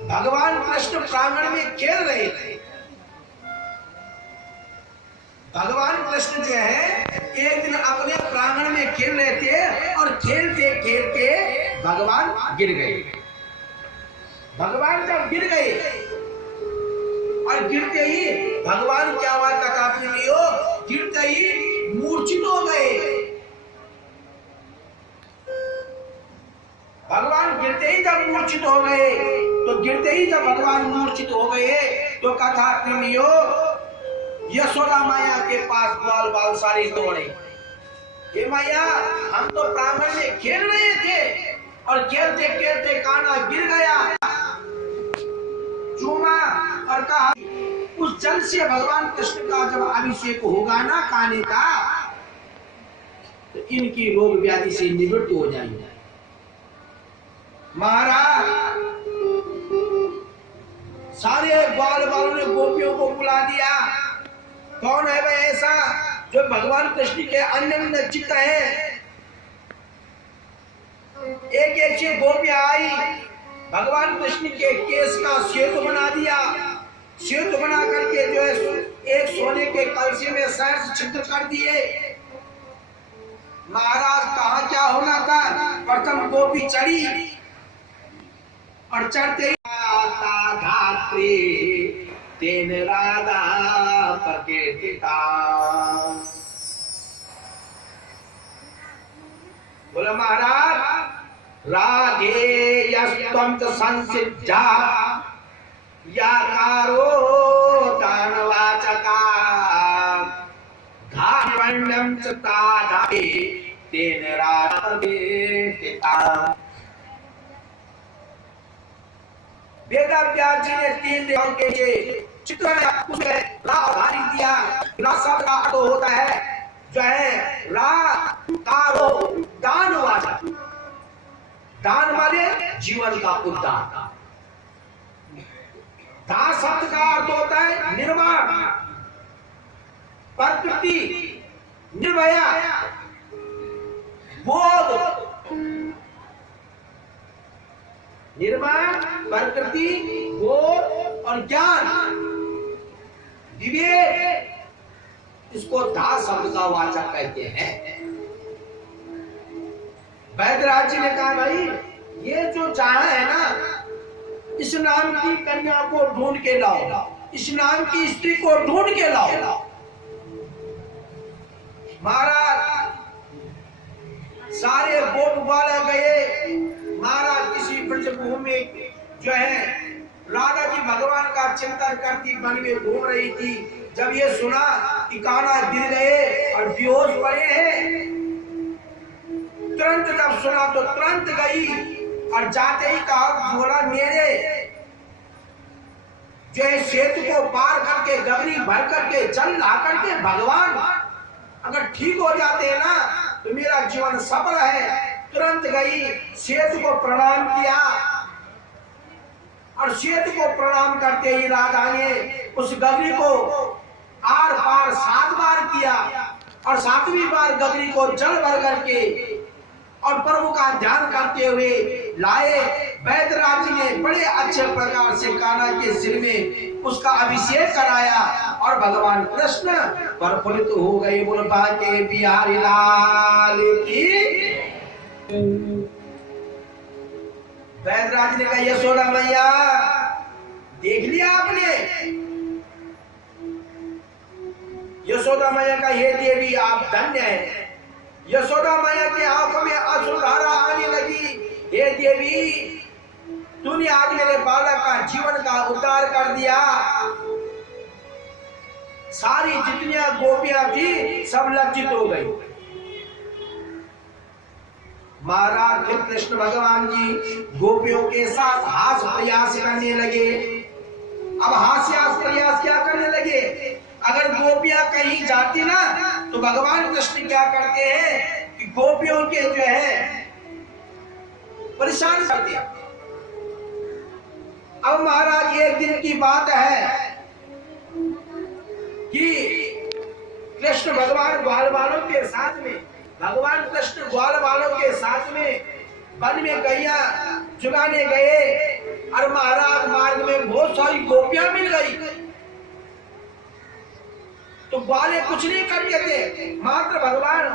भगवान कृष्ण प्रांगण में खेल रहे थे। भगवान कृष्ण जो है एक दिन अपने प्रांगण में खेल रहे थे और खेलते खेलते भगवान गिर गए। भगवान जब गिर गए और गिरते ही भगवान क्या हुआ कथा प्रेमियों, गिरते ही मूर्छित हो गए। भगवान गिरते ही जब मूर्छित हो गए तो गिरते ही जब भगवान मूर्छित हो गए तो कथा प्रेमियों यशोदा मैया के पास बाल बाल सारी दौड़े। हे मैया, हम तो प्रांगण में खेल रहे थे और खेलते खेलते कान्हा गिर गया। चूमा और कहा उस जल से भगवान कृष्ण का जब अभिषेक होगा ना कान्हे का, तो इनकी रोग व्याधि से निवृत्त हो जाएंगे। महाराज सारे ग्वाल बालों ने गोपियों को बुला दिया। कौन है वह ऐसा जो भगवान कृष्ण के अन्य चित्त है? एक एक से गोपियां आई, भगवान कृष्ण के केस का सेतु बना दिया। सेतु बना करके जो है एक सोने के कलसी में सहस्त्र छिद्र कर दिए। महाराज कहा क्या होना था? प्रथम गोपी चढ़ी और चढ़ते ही धात्री तेन राधा प्रकीर्तिता। बोला महाराज राधे यस्त्वं संसिद्धा याकारो दानवाचका धावण्यं च ताधाे तेन राधा प्रकीर्तिता। वेदव्यास जी ने 3 देवों के लिए चित्र में उसमें राधारी दिया। रा शब्द का अर्थ होता है जो है रा कारो दान वाचा। दान माने जीवन का उद्धार। दा शब्द का अर्थ होता है निर्वाण, प्रकृति, निर्भया, बोध। निर्माण, प्रकृति, बोध और ज्ञान, विवेक, इसको धा शब्द का वाचक कहते हैं। वैद्यराज जी ने कहा भाई ये जो चाह है ना, इस नाम की कन्या को ढूंढ के लाओ, इस नाम की स्त्री को ढूंढ के लाओ। महाराज सारे गोप वाले गए। महाराज किसी ब्रजभूमि जो है राधा जी भगवान का चिंतन करती वन में घूम रही थी। जब ये सुना कि कान्हा गिर गए और बेहोश पड़े हैं, तुरंत जब सुना तो तुरंत गई और जाते ही कहा बोला मेरे जो है सेतु को पार करके गगरी भर करके जल ला करके भगवान अगर ठीक हो जाते हैं ना तो मेरा जीवन सफल है। तुरंत गई, सेतु को प्रणाम किया और सेतु को प्रणाम करते ही राधा ने उस गगरी को आर पार 7 बार किया और 7वीं बार गगरी को जल भर करके और प्रभु का ध्यान करते हुए लाए। वैद्यराज जी ने बड़े अच्छे प्रकार से कान्हा के सिर में उसका अभिषेक कराया और भगवान कृष्ण प्रफुल्लित हो गए। बोल बाके बिहारी लाल की। वैद्यराज ने कहा यशोदा मैया देख लिया आपने? यशोदा मैया का हे देवी आप धन्य है। यशोदा मैया के आंखों में अश्रुधारा आने लगी। हे देवी तूने आज मेरे बालक का जीवन का उद्धार कर दिया। सारी जितनी गोपियां थी सब लज्जित हो गई। महाराज फिर कृष्ण भगवान जी गोपियों के साथ हास्य प्रयास करने लगे। अब हास्य प्रयास क्या करने लगे? अगर गोपियां कहीं जाती ना तो भगवान कृष्ण क्या करते हैं कि गोपियों के जो है परेशान करते हैं। अब महाराज एक दिन की बात है कि कृष्ण भगवान ग्वाल बालों के साथ में भगवान कृष्ण ग्वाल बालों के साथ में वन में गैया चुराने गए। और महाराज मार्ग में बहुत सारी गोपियां मिल गई, तो ग्वाले कुछ नहीं करते थे, मात्र भगवान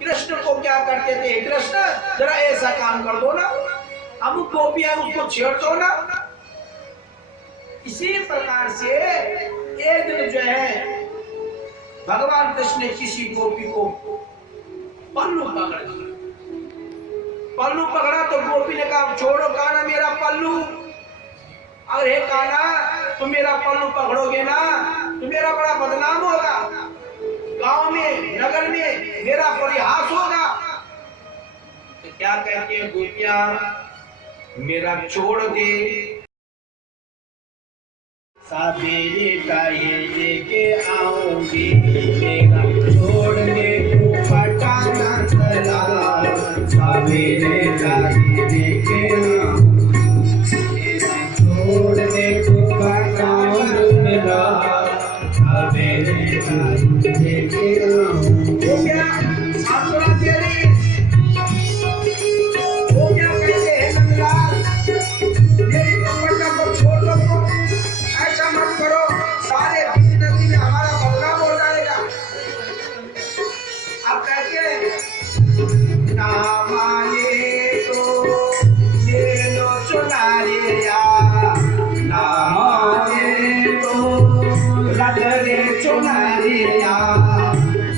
कृष्ण को क्या करते थे, कृष्ण जरा ऐसा काम कर दो ना, अब गोपियां उसको छेड़ दो ना। इसी प्रकार से एक दिन जो है भगवान कृष्ण ने किसी गोपी को पल्लू पकड़ दिया। पल्लू पकड़ा तो गोपी ने कहा छोड़ो काना मेरा पल्लू, अरे काना तुम मेरा पल्लू पकड़ोगे ना तो मेरा बड़ा बदनाम होगा, गांव में नगर में मेरा परिहास होगा। तो क्या कहते हैं गोपियां, मेरा छोड़ दे, सवेरे का ये लेके आऊंगी, मेरा छोड़ दे पटाना चला, सवेरे का ये लेके आऊंगी, छोड़ दे पटाना, सवेरे का ये लेके आऊंगी। हो गया सातरा तेरी, हो गया कहते हैं नंदलाल, मेरी तपस्या को छोड़ दो, ऐसा मत करो, सारे जिंदगी में हमारा बदनाम हो जाएगा। अब कहते ना माने तो ले लो चुनारिया, ना माने तो रख दे चुनारिया,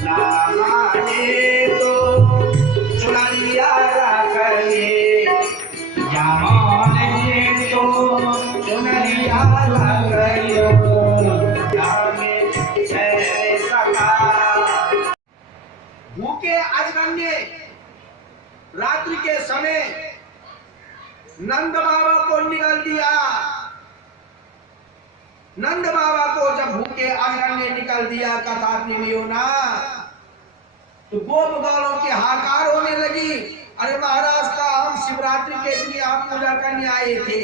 ना माने तो चुनारिया रख ले, या माने तो चुनरिया लग गयो, भूखे अजगर ने रात्रि के समय नंद बाबा को निकाल दिया। नंद बाबा को जब भूखे अजगर ने निकाल दिया कथा प्रेमियों ना, तो गोप बालों के हाहाकार होने लगी, अरे महाराज का हम शिवरात्रि के दिन आप पूजा करने आए थे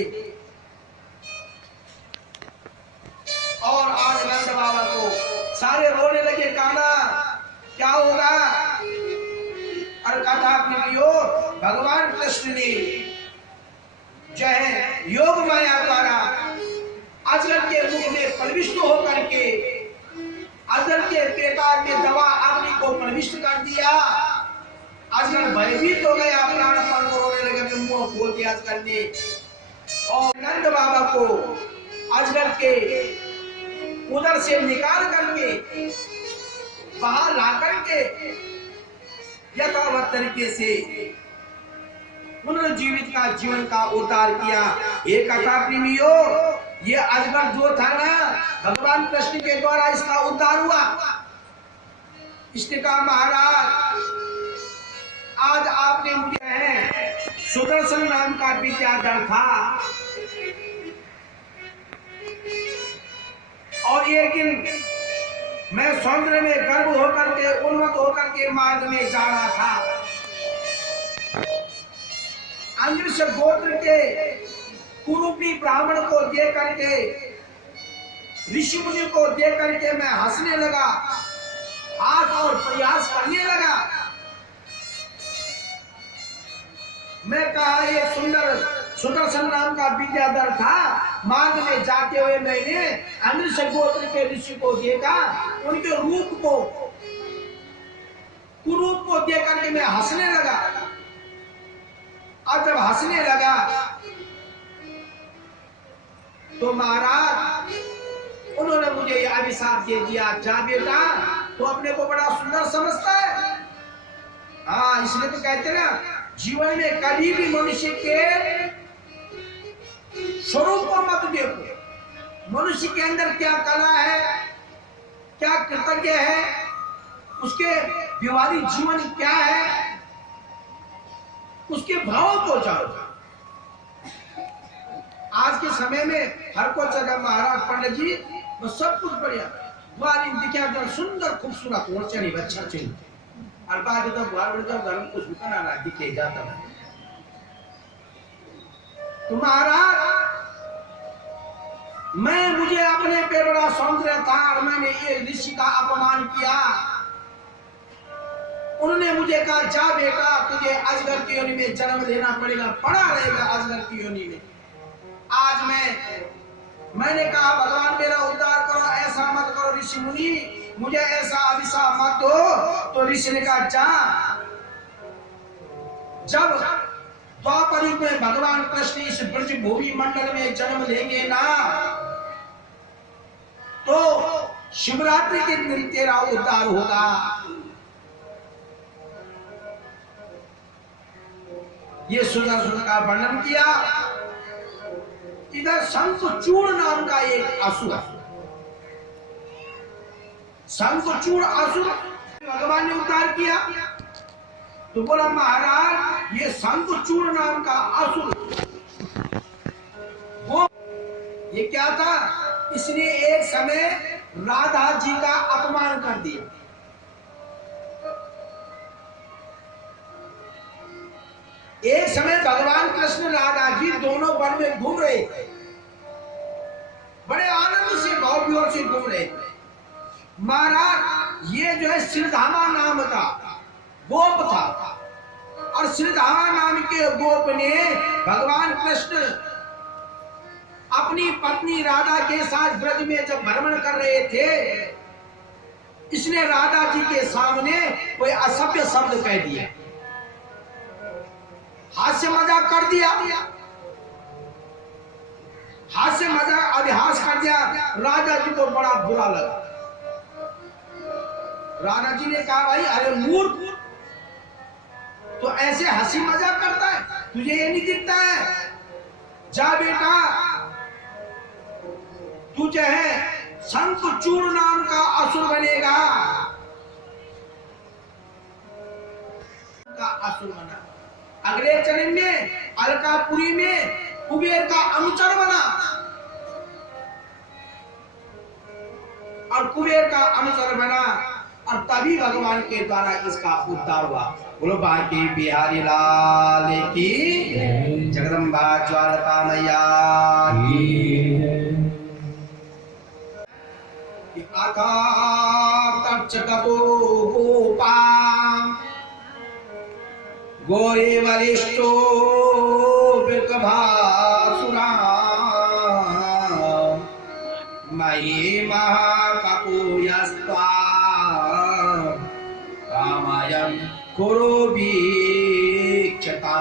और आज नंद बाबा को सारे रोने लगे, काना क्या होगा। और कथा प्रेमियों भगवान कृष्ण ने जो है योग माया द्वारा अजगर के मुख में प्रविष्ट होकर के अजगर के पेटार में दवा अग्नि को प्रविष्ट कर दिया। अजगर भयभीत हो गया, प्राणपण रोने लगे, मुंह खोल दिया अजगर ने, और नंद बाबा को अजगर के उधर से निकाल करके बाहर ला करके यथावत तरीके से पुनर्जीवित का जीवन का उद्धार किया। ये कथा प्रेमियों, ये अजगर जो था ना भगवान कृष्ण के द्वारा इसका उद्धार हुआ। इसने कहा महाराज आज आपने मुझे है सुदर्शन नाम का विद्याधर था, और एक दिन मैं समुद्र में गर्भ होकर के उन्मत्त होकर के मार्ग में जा रहा था, अंग्रिश गोत्र के कुरूपी ब्राह्मण को देख करके ऋषि मुनि को देख करके मैं हंसने लगा, हाथ और प्रयास करने लगा। मैं कहा एक सुंदर सुदर्शन नाम का विद्याधर था, मार्ग में जाते हुए मैंने अंग्रिश गोत्र के ऋषि को देखा, उनके रूप को कुरूप को देख करके मैं हंसने लगा। और जब हंसने लगा तो महाराज उन्होंने मुझे ये अभिशाप दे दिया, जा बेटा तो अपने को बड़ा सुंदर समझता है। हाँ, इसलिए तो कहते ना जीवन में कभी भी मनुष्य के स्वरूप को मत देखो, मनुष्य के अंदर क्या कला है, क्या कृतज्ञ है, उसके व्यवहारिक जीवन क्या है, उसके भाव को जानो। आज के समय में हर को जगह महाराज पंडित जी वो सब कुछ बढ़िया वाली दिखा जो सुंदर खूबसूरत मोर्चा नहीं अच्छा चाहिए, और बाद तो घर में कुछ भी ना दिखे जाता है। तो महाराज मुझे अपने पे बड़ा सौंदर्य था और मैंने ये ऋषि का अपमान किया। उन्होंने मुझे कहा जा बेटा तुझे अजगर की योनि में जन्म लेना पड़ेगा, पड़ा रहेगा अजगर की योनि में। आज मैंने कहा भगवान मेरा उद्धार करो, ऐसा मत करो ऋषि मुनि, मुझे ऐसा अभिशाप मत दो। तो ऋषि ने कहा जा, जब द्वापर युग में भगवान कृष्ण इस ब्रज भूमि मंडल में जन्म लेंगे ना, तो शिवरात्रि के दिन तेरा उद्धार होगा। ये सुदर्शन का वर्णन किया। इधर शंखचूड़ नाम का एक असुर, शंखचूड़ असुर भगवान ने उद्धार किया। तो बोला महाराज ये शंखचूड़ नाम का असुर वो ये क्या था, इसने एक समय राधा जी का अपमान कर दिया। एक समय भगवान कृष्ण राधा जी दोनों वन में घूम रहे थे, बड़े आनंद से भाव विभोर से घूम रहे थे। महाराज ये जो है श्रीधामा नाम का गोप था, और श्रीधामा नाम के गोप ने भगवान कृष्ण अपनी पत्नी राधा के साथ ब्रज में जब भ्रमण कर रहे थे, इसने राधा जी के सामने कोई असभ्य शब्द कह दिया, हास्य मजाक कर दिया, हास्य मजाक अभिहास कर दिया। राधा जी को बड़ा बुरा लगा। राधा जी ने कहा भाई अरे मूर्ख, तो ऐसे हंसी मजाक करता है, तुझे ये नहीं दिखता है? जा बेटा, तू जो है शंखचूड़ नाम का असुर बनेगा। का असुर बना, अगले चरण में अलकापुरी में कुबेर का अनुचर बना, और कुबेर का अनुचर बना, और तभी भगवान के द्वारा इसका उद्धार हुआ। बोलो बांके बिहारी लाल की, जगदम्बा ज्वालका मैया की। अथा तच्चतो गोपा गोरे वरिष्ठो विकभासुरा मही महाकपूयस्त्वा कामायं कुरु वीक्षता।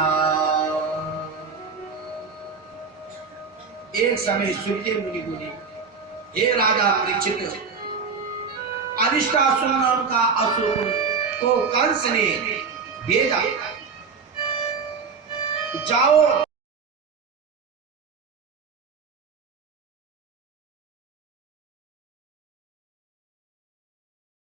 एक समय सुखदेव मुनि बोले, हे राजा परीक्षित, अरिष्टासुर नाम का असुर को कंस ने भेजा, जाओ